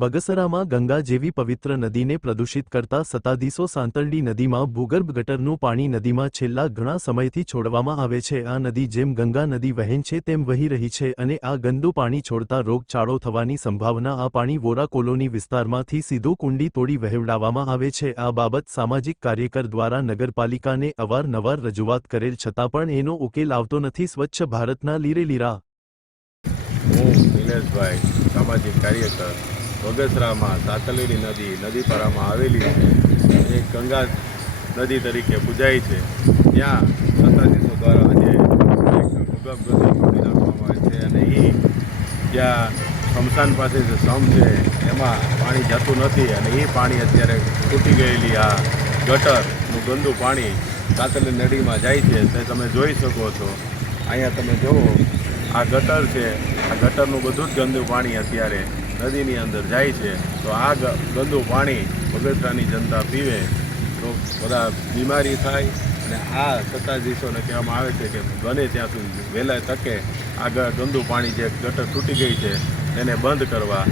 બગસરામાં ગંગા જેવી પવિત્ર નદીને પ્રદૂષિત કરતા સત્તાધીશો સાંતરડી નદીમાં ભૂગર્ભ ગટરનું પાણી નદીમાં છેલ્લા ઘણા સમયથી છોડવામાં આવે છે। આ નદી જેમ ગંગા નદી વહેણ છે તેમ વહી રહી છે અને આ ગંદુ પાણી છોડતા રોગચાળો થવાની સંભાવના। આ પાણી વોરા કોલોની વિસ્તારમાંથી સીધું કુંડી તોડી વહેવડાવવામાં આવે છે। આ બાબત સામાજિક કાર્યકર દ્વારા નગરપાલિકાને અવારનવાર રજૂઆત કરેલ છતાં પણ એનો ઉકેલ આવતો નથી। સ્વચ્છ ભારતના લીરેલીરા હું નિલેશભાઈ, સામાજિક કાર્યકર। બગસરામાં સાતલેડી નદીપરામાં આવેલી છે, એ ગંગા નદી તરીકે પૂજાય છે। ત્યાં સત્તાધીશો દ્વારા આજે એક ભૂગર્ભ ગટર તોડી નાખવામાં આવે છે અને એ જ્યાં સ્મશાન પાસે જે સમ છે એમાં પાણી જતું નથી અને એ પાણી અત્યારે તૂટી ગયેલી આ ગટરનું ગંદુ પાણી સાતલેડી નદીમાં જાય છે। તે તમે જોઈ શકો છો। અહીંયા તમે જુઓ, આ ગટર છે, આ ગટરનું બધું જ ગંદુ પાણી અત્યારે નદીની અંદર જાય છે। તો આ ગંદુ પાણી બગસરાની જનતા પીવે તો બધા બીમારી થાય અને આ સત્તાધીશોને કહેવામાં આવે છે કે બને ત્યાં સુધી વહેલા તકે આ ગંદુ પાણી જે ગટર તૂટી ગઈ છે તેને બંધ કરવા